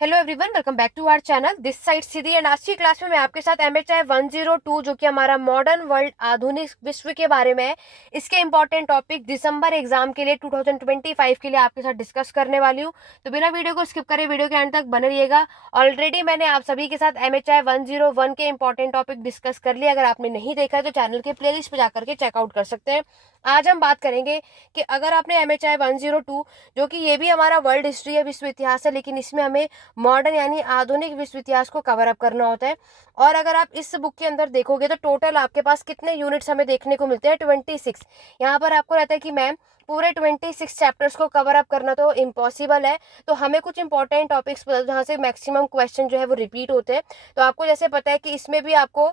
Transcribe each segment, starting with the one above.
Hello everyone, welcome back to our channel this side Siddhi. And आज की class में मैं आपके साथ MHI 102 जो कि हमारा मॉडर्न वर्ल्ड आधुनिक विश्व के बारे में है, इसके इंपॉर्टेंट टॉपिक दिसंबर एग्जाम के लिए 2025 के लिए आपके साथ डिस्कस करने वाली हूँ। तो बिना वीडियो को स्किप करे वीडियो के एंड तक बने रहिएगा। ऑलरेडी मैंने आप सभी के साथ MHI 101 के इंपॉर्टेंट टॉपिक डिस्कस कर लिया। अगर आपने नहीं देखा है तो चैनल के प्लेलिस्ट पे जाकर के चेकआउट कर सकते हैं। आज हम बात करेंगे कि अगर आपने MHI 102 जो कि ये भी हमारा वर्ल्ड हिस्ट्री है, विश्व इतिहास है, लेकिन इसमें हमें मॉडर्न यानी आधुनिक विश्व इतिहास को कवर अप करना होता है। और अगर आप इस बुक के अंदर देखोगे तो टोटल आपके पास कितने यूनिट्स हमें देखने को मिलते हैं, 26। यहाँ पर आपको रहता है कि मैम पूरे 26 चैप्टर्स को कवर अप करना तो इम्पॉसिबल है, तो हमें कुछ इंपॉर्टेंट टॉपिक्स जहाँ से मैक्सिमम क्वेश्चन जो है वो रिपीट होते हैं। तो आपको जैसे पता है कि इसमें भी आपको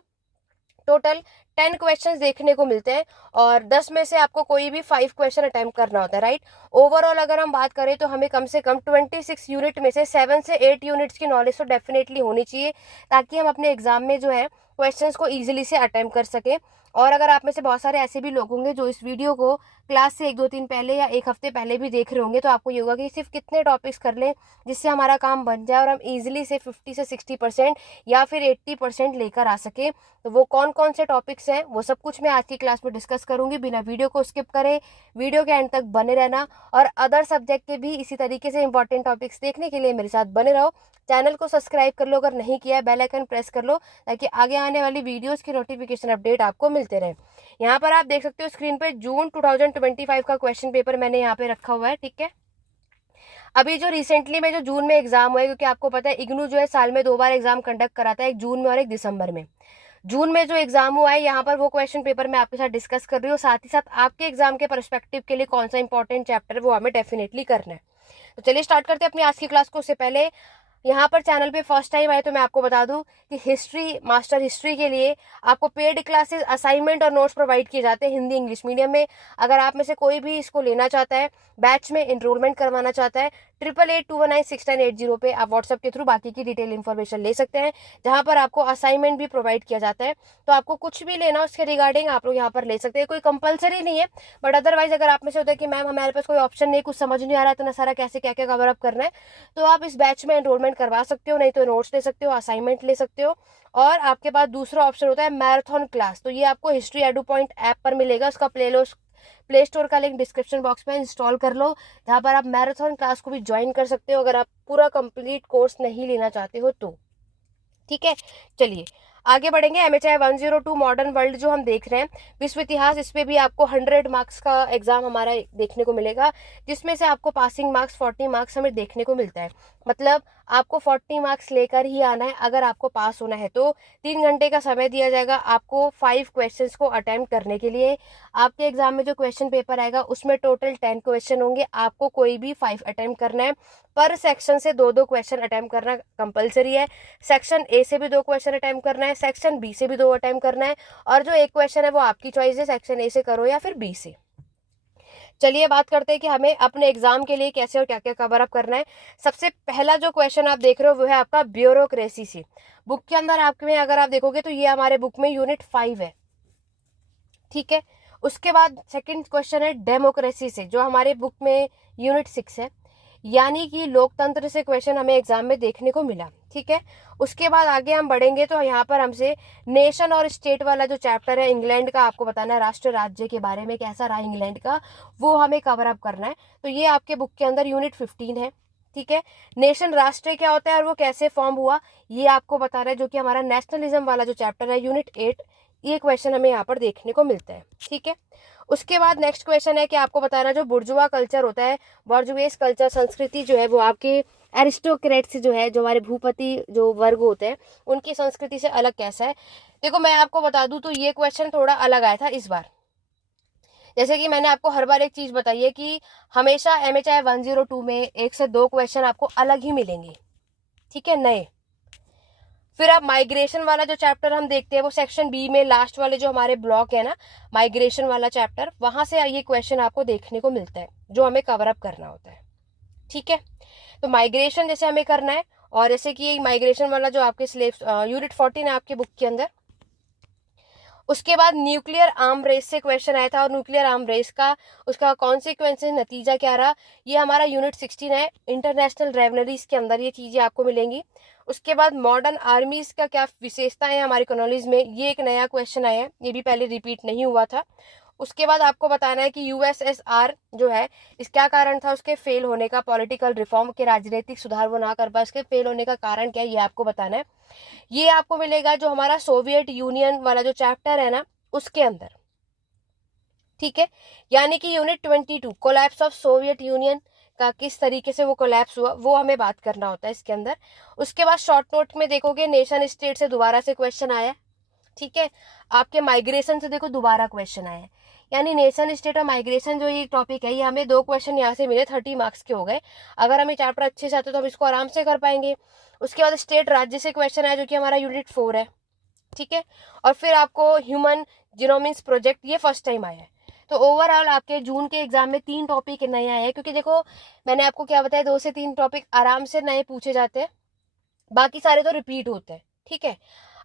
टोटल 10 क्वेश्चंस देखने को मिलते हैं और 10 में से आपको कोई भी 5 क्वेश्चन अटेम्प्ट करना होता है, राइट। ओवरऑल अगर हम बात करें तो हमें कम से कम 26 यूनिट में से 7 से 8 यूनिट्स की नॉलेज तो डेफिनेटली होनी चाहिए, ताकि हम अपने एग्जाम में जो है क्वेश्चंस को इजीली से अटेम्प्ट कर सकें। और अगर आप में से बहुत सारे ऐसे भी लोग होंगे जो इस वीडियो को क्लास से 1-2 दिन पहले या एक हफ्ते पहले भी देख रहे होंगे, तो आपको ये होगा कि सिर्फ कितने टॉपिक्स कर लें जिससे हमारा काम बन जाए और हम इजीली से 50 से 60% या फिर 80% लेकर आ सके। तो वो कौन कौन से टॉपिक्स हैं वो सब कुछ मैं आज की क्लास में डिस्कस करूंगी। बिना वीडियो को स्किप करे वीडियो के एंड तक बने रहना, और अदर सब्जेक्ट के भी इसी तरीके से इंपॉर्टेंट टॉपिक्स देखने के लिए मेरे साथ बने रहो। चैनल को सब्सक्राइब कर लो, अगर नहीं किया है बेल आइकन प्रेस कर लो, ताकि आगे आने वाली वीडियोस की नोटिफिकेशन अपडेट आपको मिलते रहे। यहाँ पर आप देख सकते हो स्क्रीन पे जून 2025 का क्वेश्चन पेपर मैंने यहाँ पे रखा हुआ है, ठीक है। अभी जो रिसेंटली में जो जून में एग्जाम हुआ है, क्योंकि आपको पता है इग्नू जो है साल में 2 बार एग्जाम कंडक्ट कराता है, एक जून में और एक दिसंबर में। जून में जो एग्जाम हुआ है यहाँ पर वो क्वेश्चन पेपर मैं आपके साथ डिस्कस कर रही हूँ, साथ ही साथ आपके एग्जाम के पर्सपेक्टिव के लिए कौन सा इंपॉर्टेंट चैप्टर है वो हमें डेफिनेटली करना है। तो चलिए स्टार्ट करते हैं अपनी आज की क्लास को। उससे पहले यहाँ पर चैनल पे फर्स्ट टाइम आए तो मैं आपको बता दूं कि हिस्ट्री मास्टर हिस्ट्री के लिए आपको पेड क्लासेस, असाइनमेंट और नोट्स प्रोवाइड किए जाते हैं हिंदी इंग्लिश मीडियम में। अगर आप में से कोई भी इसको लेना चाहता है, बैच में इनरोलमेंट करवाना चाहता है, 8882196980 पे आप व्हाट्सएप के थ्रू बाकी की डिटेल इन्फॉर्मेशन ले सकते हैं, जहाँ पर आपको असाइनमेंट भी प्रोवाइड किया जाता है। तो आपको कुछ भी लेना उसके रिगार्डिंग आप लोग यहाँ पर ले सकते हैं, कोई कंपलसरी नहीं है। बट अदरवाइज अगर आप में से होता है कि मैम हमारे पास कोई ऑप्शन नहीं, कुछ समझ नहीं आ रहा है इतना सारा कैसे क्या क्या कवर अप करना है, तो आप इस बैच में एनरोलमेंट करवा सकते हो, नहीं तो नोट्स ले सकते हो, असाइनमेंट ले सकते हो। और आपके पास दूसरा ऑप्शन होता है मैराथन क्लास, तो ये आपको हिस्ट्री एडू पॉइंट ऐप पर मिलेगा। उसका प्ले स्टोर का लिंक डिस्क्रिप्शन बॉक्स में इंस्टॉल कर लो, जहाँ पर आप मैराथन क्लास को भी ज्वाइन कर सकते हो अगर आप पूरा कंप्लीट कोर्स नहीं लेना चाहते हो तो, ठीक है। चलिए आगे बढ़ेंगे। MHI 102 मॉडर्न वर्ल्ड जो हम देख रहे हैं, विश्व इतिहास, इस पे भी आपको 100 मार्क्स का एग्जाम हमारा देखने को मिलेगा, जिसमें से आपको पासिंग मार्क्स 40 मार्क्स हमें देखने को मिलता है। मतलब आपको 40 मार्क्स लेकर ही आना है अगर आपको पास होना है। तो 3 घंटे का समय दिया जाएगा आपको 5 क्वेश्चंस को अटेम्प्ट करने के लिए। आपके एग्जाम में जो क्वेश्चन पेपर आएगा उसमें टोटल 10 क्वेश्चन होंगे, आपको कोई भी 5 अटेम्प्ट करना है। पर सेक्शन से 2-2 क्वेश्चन अटेम्प्ट करना कंपलसरी है। सेक्शन ए से भी 2 क्वेश्चन अटेम्प्ट करना है, सेक्शन बी से भी 2 अटेम्प्ट करना है, और जो एक क्वेश्चन है वो आपकी चॉइस है, सेक्शन ए से करो या फिर बी से। चलिए बात करते हैं कि हमें अपने एग्जाम के लिए कैसे और क्या क्या कवर अप करना है। सबसे पहला जो क्वेश्चन आप देख रहे हो वो है आपका ब्यूरोक्रेसी से। बुक के अंदर आपके में अगर आप देखोगे तो ये हमारे बुक में यूनिट 5 है, ठीक है। उसके बाद सेकंड क्वेश्चन है डेमोक्रेसी से, जो हमारे बुक में यूनिट 6 है, यानी कि लोकतंत्र से क्वेश्चन हमें एग्जाम में देखने को मिला, ठीक है। उसके बाद आगे हम बढ़ेंगे तो यहाँ पर हमसे नेशन और स्टेट वाला जो चैप्टर है, इंग्लैंड का आपको बताना है, राष्ट्र राज्य के बारे में कैसा रहा इंग्लैंड का, वो हमें कवर अप करना है। तो ये आपके बुक के अंदर यूनिट 15 है, ठीक है। नेशन राष्ट्र क्या होता है और वो कैसे फॉर्म हुआ ये आपको बताना है, जो कि हमारा नेशनलिज्म वाला जो चैप्टर है, यूनिट 8। ये क्वेश्चन हमें यहाँ पर देखने को मिलता है, ठीक है। उसके बाद नेक्स्ट क्वेश्चन है कि आपको बताना जो बुर्जुआ कल्चर होता है, बॉर्जुएस कल्चर, संस्कृति जो है वो आपके एरिस्टोक्रेट्स जो है, जो हमारे भूपति जो वर्ग होते हैं, उनकी संस्कृति से अलग कैसा है। देखो मैं आपको बता दूं तो ये क्वेश्चन थोड़ा अलग आया था इस बार। जैसे कि मैंने आपको हर बार एक चीज बताई है कि हमेशा MHI 102 में 1 से 2 क्वेश्चन आपको अलग ही मिलेंगे, ठीक है, नए। फिर आप माइग्रेशन वाला जो चैप्टर हम देखते हैं वो सेक्शन बी में लास्ट वाले जो हमारे ब्लॉक है ना, माइग्रेशन वाला चैप्टर, वहां से ये क्वेश्चन आपको देखने को मिलता है जो हमें कवर अप करना होता है, ठीक है। तो माइग्रेशन जैसे हमें करना है, और जैसे कि माइग्रेशन वाला जो आपके स्लेव यूनिट 14 है आपके बुक के अंदर, उसके बाद न्यूक्लियर आर्म रेस से क्वेश्चन आया था, और न्यूक्लियर आर्म रेस का उसका कॉन्सिक्वेंसेस, नतीजा क्या रहा, ये हमारा यूनिट 16 है, इंटरनेशनल रेवलरीज के अंदर ये चीज़ें आपको मिलेंगी। उसके बाद मॉडर्न आर्मीज का क्या विशेषता है हमारी इकोनॉमीज में, ये एक नया क्वेश्चन आया है, ये भी पहले रिपीट नहीं हुआ था। उसके बाद आपको बताना है कि यूएसएसआर जो है, इस क्या कारण था उसके फेल होने का, पॉलिटिकल रिफॉर्म के राजनीतिक सुधार वो ना कर पाए, इसके फेल होने का कारण क्या है ये आपको बताना है। ये आपको मिलेगा जो हमारा सोवियत यूनियन वाला जो चैप्टर है ना, उसके अंदर, ठीक है। यानी कि unit 22 collapse of Soviet union का किस तरीके से वो कोलैप्स हुआ, वो हमें बात करना होता है इसके अंदर। उसके बाद शॉर्ट नोट में देखोगे नेशन स्टेट से दोबारा से क्वेश्चन आया, ठीक है। आपके माइग्रेशन से देखो दोबारा क्वेश्चन आया है, यानी नेशन स्टेट और माइग्रेशन जो ये टॉपिक है, ये हमें 2 क्वेश्चन यहाँ से मिले, 30 मार्क्स के हो गए। अगर हमें चैप्टर अच्छे से आते तो हम इसको आराम से कर पाएंगे। उसके बाद स्टेट राज्य से क्वेश्चन आया, जो कि हमारा यूनिट 4 है, ठीक है। और फिर आपको ह्यूमन जीनोमिक्स प्रोजेक्ट, ये फर्स्ट टाइम आया है। तो ओवरऑल आपके जून के एग्जाम में 3 टॉपिक नए आए हैं, क्योंकि देखो मैंने आपको क्या बताया, 2 से 3 टॉपिक आराम से नए पूछे जाते हैं, बाकी सारे तो रिपीट होते हैं, ठीक है।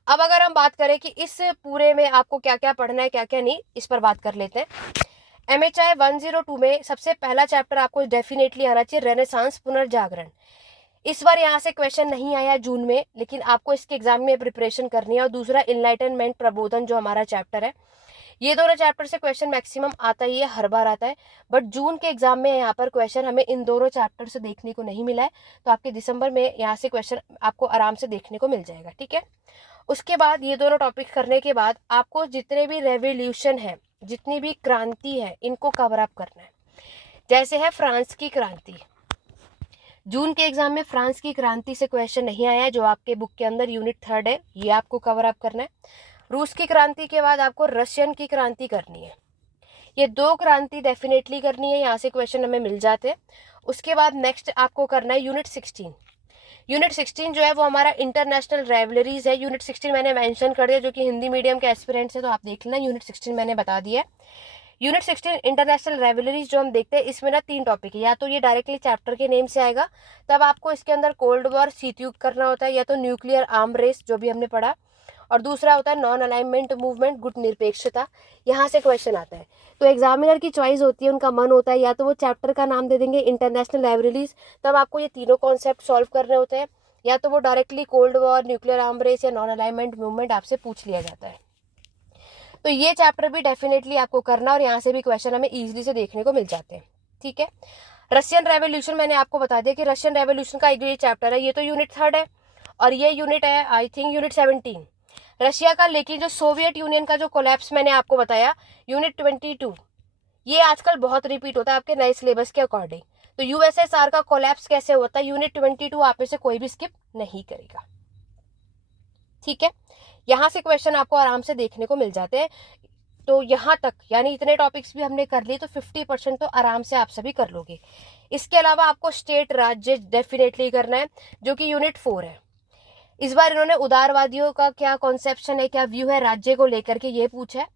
अब अगर हम बात करें कि इस पूरे में आपको क्या क्या पढ़ना है, क्या क्या नहीं, इस पर बात कर लेते हैं। MHI 102 में सबसे पहला चैप्टर आपको डेफिनेटली आना चाहिए, रेनेसांस पुनर्जागरण। इस बार यहाँ से क्वेश्चन नहीं आया जून में, लेकिन आपको इसके एग्जाम में प्रिपरेशन करनी है। और दूसरा इनलाइटनमेंट प्रबोधन जो हमारा चैप्टर है, ये दोनों चैप्टर से क्वेश्चन मैक्सिमम आता ही है, हर बार आता है। बट जून के एग्जाम में यहाँ पर क्वेश्चन हमें इन दोनों चैप्टर से देखने को नहीं मिला है, तो आपके दिसंबर में यहाँ से क्वेश्चन आपको आराम से देखने को मिल जाएगा, ठीक है। उसके बाद ये दोनों टॉपिक करने के बाद आपको जितने भी रेवोल्यूशन है, जितनी भी क्रांति है, इनको कवर अप करना है। जैसे है फ्रांस की क्रांति, जून के एग्जाम में फ्रांस की क्रांति से क्वेश्चन नहीं आया है, जो आपके बुक के अंदर यूनिट 3 है, ये आपको कवर अप करना है। रूस की क्रांति के बाद आपको रशियन की क्रांति करनी है, ये 2 क्रांति डेफिनेटली करनी है, यहाँ से क्वेश्चन हमें मिल जाते हैं। उसके बाद नेक्स्ट आपको करना है यूनिट 16। यूनिट 16 जो है वो हमारा इंटरनेशनल राइवलरीज है। यूनिट 16 मैंने मेंशन कर दिया, जो कि हिंदी मीडियम के एस्पिरेंट्स है, तो आप देख लेना, यूनिट 16 मैंने बता दिया है। यूनिट 16 इंटरनेशनल राइवलरीज जो हम देखते हैं, इसमें ना 3 टॉपिक है, या तो ये डायरेक्टली चैप्टर के नेम से आएगा, तब आपको इसके अंदर कोल्ड वॉर, शीत युद्ध करना होता है, या तो न्यूक्लियर आर्म रेस जो भी हमने पढ़ा, और दूसरा होता है नॉन अलाइनमेंट मूवमेंट, गुट निरपेक्षता, यहाँ से क्वेश्चन आता है। तो एग्जामिनर की चॉइस होती है, उनका मन होता है, या तो वो चैप्टर का नाम दे देंगे इंटरनेशनल राइवलरीज, तब आपको ये तीनों कॉन्सेप्ट सॉल्व करने होते हैं, या तो वो directly cold war, nuclear arm race या नॉन अलाइनमेंट मूवमेंट आपसे पूछ लिया जाता है। तो ये चैप्टर भी डेफिनेटली आपको करना, और यहाँ से भी क्वेश्चन हमें इजीली से देखने को मिल जाते हैं, ठीक है। रशियन रेवोल्यूशन मैंने आपको बता दिया कि रशियन रेवोल्यूशन का एक ये चैप्टर है, ये तो यूनिट 3 है, और ये यूनिट है आई थिंक यूनिट 17 रशिया का। लेकिन जो सोवियत यूनियन का जो कोलैप्स मैंने आपको बताया, यूनिट 22, ये आजकल बहुत रिपीट होता है आपके नए सिलेबस के अकॉर्डिंग। तो यूएसएसआर का कोलैप्स कैसे होता है, यूनिट 22 आप में से कोई भी स्किप नहीं करेगा, ठीक है। यहाँ से क्वेश्चन आपको आराम से देखने को मिल जाते हैं। तो यहाँ तक यानी इतने टॉपिक्स भी हमने कर लिए, तो 50% तो आराम से आप सभी कर लोगे। इसके अलावा आपको स्टेट राज्य डेफिनेटली करना है, जो कि यूनिट 4 है। इस बार इन्होंने उदारवादियों का क्या कॉन्सेप्शन है, क्या व्यू है राज्य को लेकर के, ये पूछा है।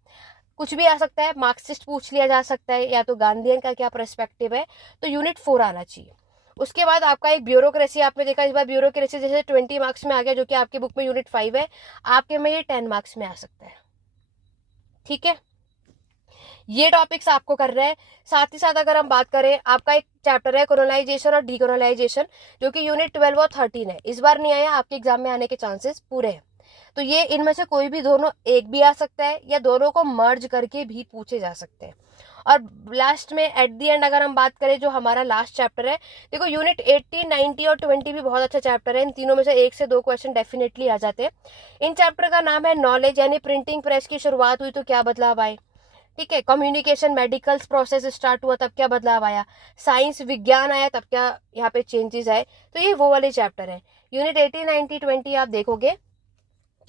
कुछ भी आ सकता है, मार्क्सिस्ट पूछ लिया जा सकता है, या तो गांधीयन का क्या पर्सपेक्टिव है, तो यूनिट 4 आना चाहिए। उसके बाद आपका एक ब्यूरोक्रेसी आपने देखा, इस बार ब्यूरोक्रेसी जैसे 20 मार्क्स में आ गया, जो कि आपके बुक में यूनिट 5 है, आपके में ये 10 मार्क्स में आ सकता है, ठीक है। ये टॉपिक्स आपको कर रहे हैं। साथ ही साथ अगर हम बात करें, आपका एक चैप्टर है कोलोनाइजेशन और डीकोलोनाइजेशन, जो कि यूनिट 12 और 13 है, इस बार नहीं आया, आपके एग्जाम में आने के चांसेस पूरे हैं। तो ये इनमें से कोई भी दोनों एक भी आ सकता है, या दोनों को मर्ज करके भी पूछे जा सकते हैं। और लास्ट में एट दी एंड अगर हम बात करें, जो हमारा लास्ट चैप्टर है, देखो यूनिट 18, 90 और 20 भी बहुत अच्छा चैप्टर है, इन तीनों में से 1 से 2 क्वेश्चन डेफिनेटली आ जाते हैं। इन चैप्टर का नाम है नॉलेज, यानी प्रिंटिंग प्रेस की शुरुआत हुई तो क्या बदलाव आए, ठीक है। कम्युनिकेशन मेडिकल्स प्रोसेस स्टार्ट हुआ तब क्या बदलाव आया, साइंस विज्ञान आया तब क्या यहाँ पे चेंजेस आए, तो ये वो वाले चैप्टर है। यूनिट 18, 90, 20 आप देखोगे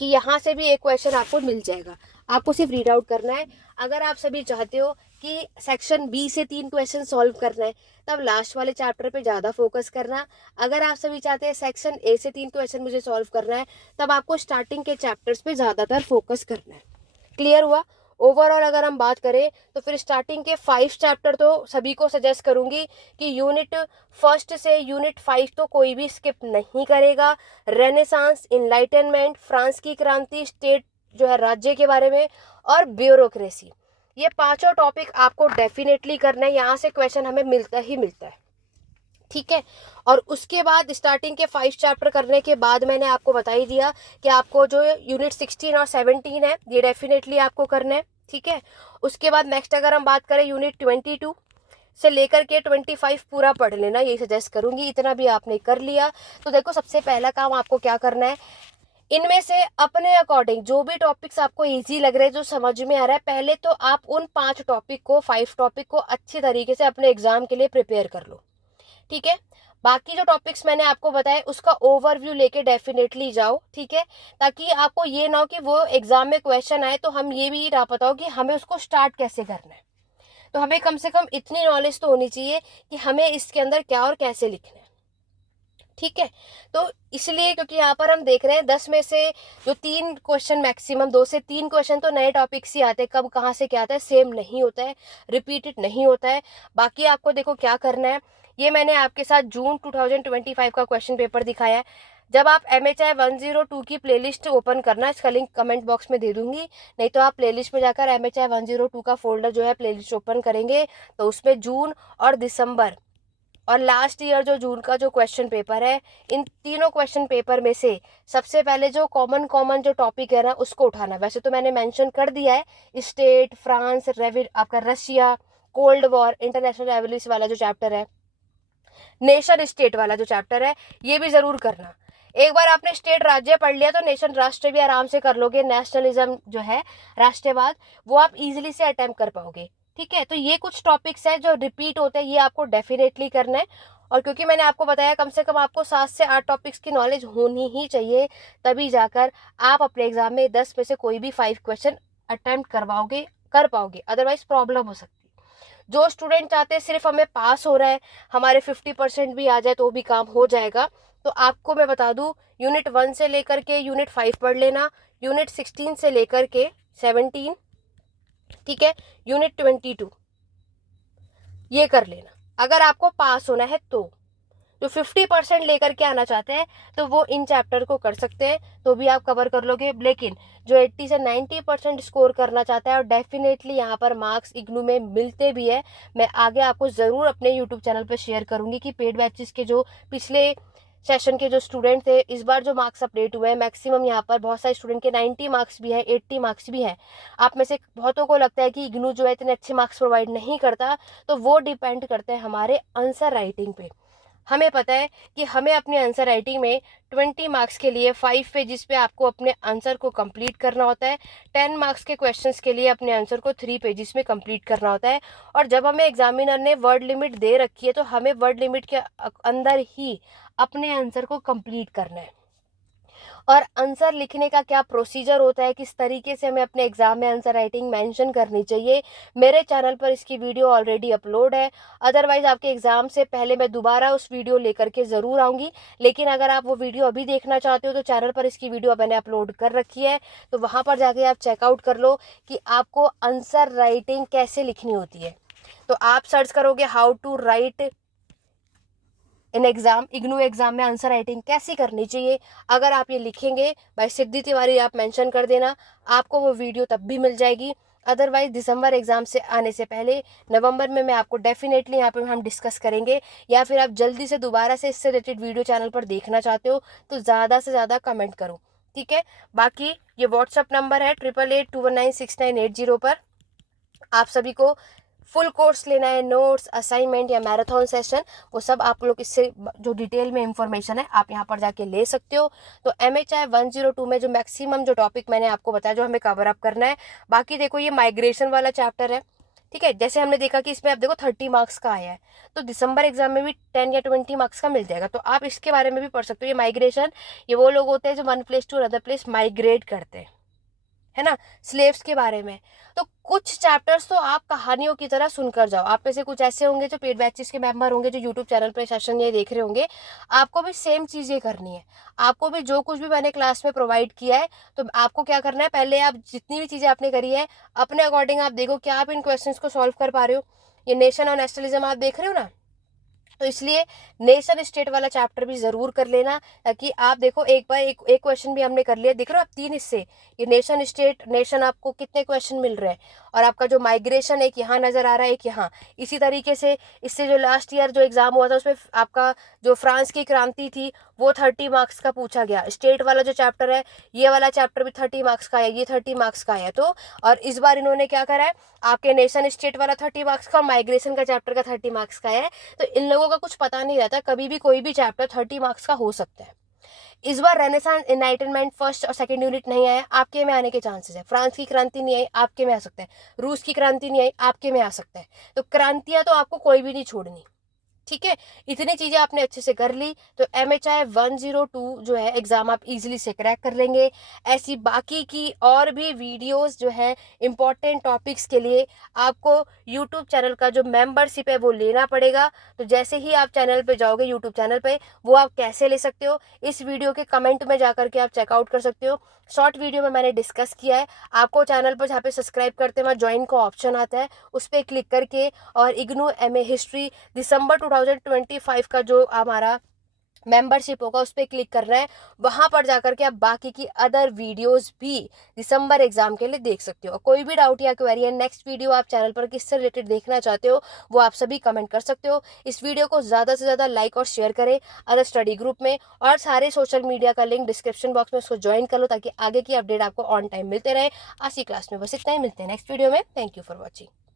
कि यहाँ से भी एक क्वेश्चन आपको मिल जाएगा, आपको सिर्फ रीड आउट करना है। अगर आप सभी चाहते हो कि सेक्शन बी से 3 क्वेश्चन सॉल्व करना है, तब लास्ट वाले चैप्टर पे ज़्यादा फोकस करना। अगर आप सभी चाहते हैं सेक्शन ए से 3 क्वेश्चन मुझे सॉल्व करना है, तब आपको स्टार्टिंग के चैप्टर्स पे ज़्यादातर फोकस करना है। क्लियर हुआ? ओवरऑल अगर हम बात करें, तो फिर स्टार्टिंग के 5 चैप्टर तो सभी को सजेस्ट करूंगी कि यूनिट 1 से यूनिट 5 तो कोई भी स्किप नहीं करेगा। रेनेसांस, इनलाइटनमेंट, फ्रांस की क्रांति, स्टेट जो है राज्य के बारे में, और ब्यूरोक्रेसी। ये पांचों टॉपिक आपको डेफिनेटली करना है, यहाँ से क्वेश्चन हमें मिलता ही मिलता है, ठीक है। और उसके बाद स्टार्टिंग के 5 चैप्टर करने के बाद मैंने आपको बता ही दिया कि आपको जो यूनिट 16 और 17 है ये डेफिनेटली आपको करना है, ठीक है। उसके बाद नेक्स्ट अगर हम बात करें यूनिट 22 से लेकर के 25 पूरा पढ़ लेना, यही सजेस्ट करूंगी। इतना भी आपने कर लिया तो देखो सबसे पहला काम आपको क्या करना है, इनमें से अपने अकॉर्डिंग जो भी टॉपिक्स आपको इजी लग रहे हैं, जो समझ में आ रहा है, पहले तो आप उन 5 टॉपिक को 5 टॉपिक को अच्छी तरीके से अपने एग्जाम के लिए प्रिपेयर कर लो, ठीक है। बाकी जो टॉपिक्स मैंने आपको बताए उसका ओवरव्यू लेके डेफिनेटली जाओ, ठीक है, ताकि आपको ये ना हो कि वो एग्जाम में क्वेश्चन आए तो हम ये भी ना पता हो कि हमें उसको स्टार्ट कैसे करना है। तो हमें कम से कम इतनी नॉलेज तो होनी चाहिए कि हमें इसके अंदर क्या और कैसे लिखना है, ठीक है। तो इसलिए क्योंकि यहाँ पर हम देख रहे हैं 10 में से जो 3 क्वेश्चन, मैक्सिमम 2 से 3 क्वेश्चन तो नए टॉपिक्स ही आते हैं, कब कहाँ से क्या आता है सेम नहीं होता है, रिपीटेड नहीं होता है। बाकी आपको देखो क्या करना है, ये मैंने आपके साथ जून 2025 का क्वेश्चन पेपर दिखाया है। जब आप MHI 102 की प्लेलिस्ट ओपन करना, इसका लिंक कमेंट बॉक्स में दे दूंगी, नहीं तो आप प्लेलिस्ट में जाकर MHI 102 का फोल्डर जो है प्लेलिस्ट ओपन करेंगे तो उसमें जून और दिसंबर और लास्ट ईयर जो जून का जो क्वेश्चन पेपर है, इन तीनों क्वेश्चन पेपर में से सबसे पहले जो कॉमन जो टॉपिक है ना उसको उठाना। वैसे तो मैंने मेंशन कर दिया है, स्टेट, फ्रांस, आपका Russia, cold war, international revolution वाला जो चैप्टर है, नेशन स्टेट वाला जो चैप्टर है, ये भी जरूर करना। एक बार आपने स्टेट राज्य पढ़ लिया तो नेशन राष्ट्र भी आराम से कर लोगे। नेशनलिज्म जो है, राष्ट्रवाद, वो आप इजीली से अटेम्प्ट कर पाओगे, ठीक है। तो ये कुछ टॉपिक्स है जो रिपीट होते हैं, ये आपको डेफिनेटली करना है। और क्योंकि मैंने आपको बताया कम से कम आपको 7 से 8 टॉपिक्स की नॉलेज होनी ही चाहिए, तभी जाकर आप अपने एग्जाम में 10 में से कोई भी 5 क्वेश्चन अटेम्प्ट कर पाओगे, अदरवाइज प्रॉब्लम हो सकती है। जो स्टूडेंट चाहते हैं सिर्फ हमें पास हो रहा है, हमारे 50% भी आ जाए तो भी काम हो जाएगा, तो आपको मैं बता दूं यूनिट 1 से लेकर के यूनिट 5 पढ़ लेना, यूनिट 16 से लेकर के 17, ठीक है, यूनिट 22 ये कर लेना अगर आपको पास होना है। तो जो 50% लेकर के आना चाहते हैं तो वो इन चैप्टर को कर सकते हैं, तो भी आप कवर कर लोगे। लेकिन जो 80 से 90% स्कोर करना चाहता है, और डेफिनेटली यहाँ पर मार्क्स इग्नू में मिलते भी है, मैं आगे आपको ज़रूर अपने यूट्यूब चैनल पर शेयर करूंगी कि पेड बैचेस के जो पिछले सेशन के जो स्टूडेंट थे, इस बार जो मार्क्स अपडेट हुए हैं, मैक्सिमम यहाँ पर बहुत सारे स्टूडेंट के 90 मार्क्स भी हैं, 80 मार्क्स भी हैं। आप में से बहुतों को लगता है कि इग्नू जो है इतने अच्छे मार्क्स प्रोवाइड नहीं करता, तो वो डिपेंड करते हैं हमारे आंसर राइटिंग पे। हमें पता है कि हमें अपने आंसर राइटिंग में 20 मार्क्स के लिए 5 पेजेस पे आपको अपने आंसर को कंप्लीट करना होता है, 10 मार्क्स के क्वेश्चंस के लिए अपने आंसर को 3 पेजेस में कंप्लीट करना होता है। और जब हमें एग्जामिनर ने वर्ड लिमिट दे रखी है तो हमें वर्ड लिमिट के अंदर ही अपने आंसर को कंप्लीट करना है। और आंसर लिखने का क्या प्रोसीजर होता है, किस तरीके से हमें अपने एग्जाम में आंसर राइटिंग मेंशन करनी चाहिए, मेरे चैनल पर इसकी वीडियो ऑलरेडी अपलोड है। अदरवाइज आपके एग्जाम से पहले मैं दोबारा उस वीडियो लेकर के ज़रूर आऊँगी, लेकिन अगर आप वो वीडियो अभी देखना चाहते हो तो चैनल पर इसकी वीडियो मैंने अपलोड कर रखी है, तो वहाँ पर जाके आप चेकआउट कर लो कि आपको आंसर राइटिंग कैसे लिखनी होती है। तो आप सर्च करोगे how to write in exam, IGNOU exam में आंसर राइटिंग कैसी करनी चाहिए, अगर आप ये लिखेंगे भाई सिद्धि तिवारी आप मेंशन कर देना, आपको वो वीडियो तब भी मिल जाएगी। अदरवाइज दिसंबर एग्जाम से आने से पहले नवंबर में मैं आपको डेफिनेटली यहाँ पे हम डिस्कस करेंगे, या फिर आप जल्दी से दोबारा से इससे रिलेटेड वीडियो चैनल पर देखना चाहते हो तो ज़्यादा से ज़्यादा कमेंट करो, ठीक है। बाकी ये व्हाट्सअप नंबर है 8881196980 पर आप सभी को फुल कोर्स लेना है, नोट्स, असाइनमेंट या मैराथन सेशन, वो सब आप लोग इससे जो डिटेल में इंफॉर्मेशन है आप यहाँ पर जाके ले सकते हो। तो MHI 102 में जो मैक्सिमम जो टॉपिक मैंने आपको बताया जो हमें कवर अप करना है, बाकी देखो ये माइग्रेशन वाला चैप्टर है, ठीक है। जैसे हमने देखा कि इसमें आप देखो 30 मार्क्स का आया है, तो दिसंबर एग्जाम में भी 10 या 20 मार्क्स का मिल जाएगा, तो आप इसके बारे में भी पढ़ सकते हो। ये माइग्रेशन, ये वो लोग होते हैं जो one place to another place migrate करते हैं, है ना, स्लेव्स के बारे में। तो कुछ चैप्टर्स तो आप कहानियों की तरह सुनकर जाओ। आप में से कुछ ऐसे होंगे जो पेड बैचेस के मेंबर होंगे, जो यूट्यूब चैनल पर सेशन ये देख रहे होंगे, आपको भी सेम चीज़ें करनी है। आपको भी जो कुछ भी मैंने क्लास में प्रोवाइड किया है, तो आपको क्या करना है, पहले आप जितनी भी चीज़ें आपने करी है अपने अकॉर्डिंग आप देखो क्या आप इन क्वेश्चन को सॉल्व कर पा रहे हो। ये नेशन और नेशनलिज्म आप देख रहे हो ना, तो इसलिए नेशन स्टेट वाला चैप्टर भी जरूर कर लेना, ताकि आप देखो एक बार एक क्वेश्चन भी हमने कर लिया, देख रहे हो आप 3 हिस्से, ये नेशन स्टेट नेशन, आपको कितने क्वेश्चन मिल रहे हैं, और आपका जो माइग्रेशन एक यहाँ नजर आ रहा है, एक यहाँ। इसी तरीके से इससे जो लास्ट ईयर जो एग्जाम हुआ था उसमें आपका जो फ्रांस की क्रांति थी वो 30 मार्क्स का पूछा गया। स्टेट वाला जो चैप्टर है, ये वाला चैप्टर भी 30 मार्क्स का है, ये 30 मार्क्स का है। तो और इस बार इन्होंने क्या करा है, आपके नेशन स्टेट वाला 30 मार्क्स का और माइग्रेशन का चैप्टर का 30 मार्क्स का है। तो इन लोगों का कुछ पता नहीं रहता, कभी भी कोई भी चैप्टर 30 मार्क्स का हो सकता है। इस बार रेनेसांस एनलाइटनमेंट फर्स्ट और सेकंड यूनिट नहीं आया, आपके में आने के चांसेस है। फ्रांस की क्रांति नहीं आई, आपके में आ सकता है। रूस की क्रांति नहीं आई, आपके में आ सकता है। तो क्रांतियां तो आपको कोई भी नहीं छोड़नी, ठीक है। इतनी चीजें आपने अच्छे से कर ली तो MHI 102 जो है एग्जाम आप इजीली से क्रैक कर लेंगे। ऐसी बाकी की और भी वीडियोस जो है इंपॉर्टेंट टॉपिक्स के लिए आपको यूट्यूब चैनल का जो मेंबरशिप है वो लेना पड़ेगा। तो जैसे ही आप चैनल पे जाओगे, यूट्यूब चैनल पे, वो आप कैसे ले सकते हो, इस वीडियो के कमेंट में जाकर के आप चेकआउट कर सकते हो। शॉर्ट वीडियो में मैंने डिस्कस किया है। आपको चैनल पर जहाँ पे सब्सक्राइब करते हैं ज्वाइन का ऑप्शन आता है, उस पर क्लिक करके और इग्नू MA हिस्ट्री दिसंबर 2025 का जो हमारा मेंबरशिप होगा उस पर क्लिक करना है। वहां पर जाकर के आप बाकी की अदर वीडियोस भी दिसंबर एग्जाम के लिए देख सकते हो। कोई भी डाउट या क्वेरी है, नेक्स्ट वीडियो आप चैनल पर किससे रिलेटेड देखना चाहते हो, वो आप सभी कमेंट कर सकते हो। इस वीडियो को ज़्यादा से ज़्यादा लाइक और शेयर करें अदर स्टडी ग्रुप में, और सारे सोशल मीडिया का लिंक डिस्क्रिप्शन बॉक्स में उसको ज्वाइन कर लो, ताकि आगे की अपडेट आपको ऑन टाइम मिलते रहे। आज की क्लास में बस इतना ही, मिलते हैं नेक्स्ट वीडियो में। Thank you for watching.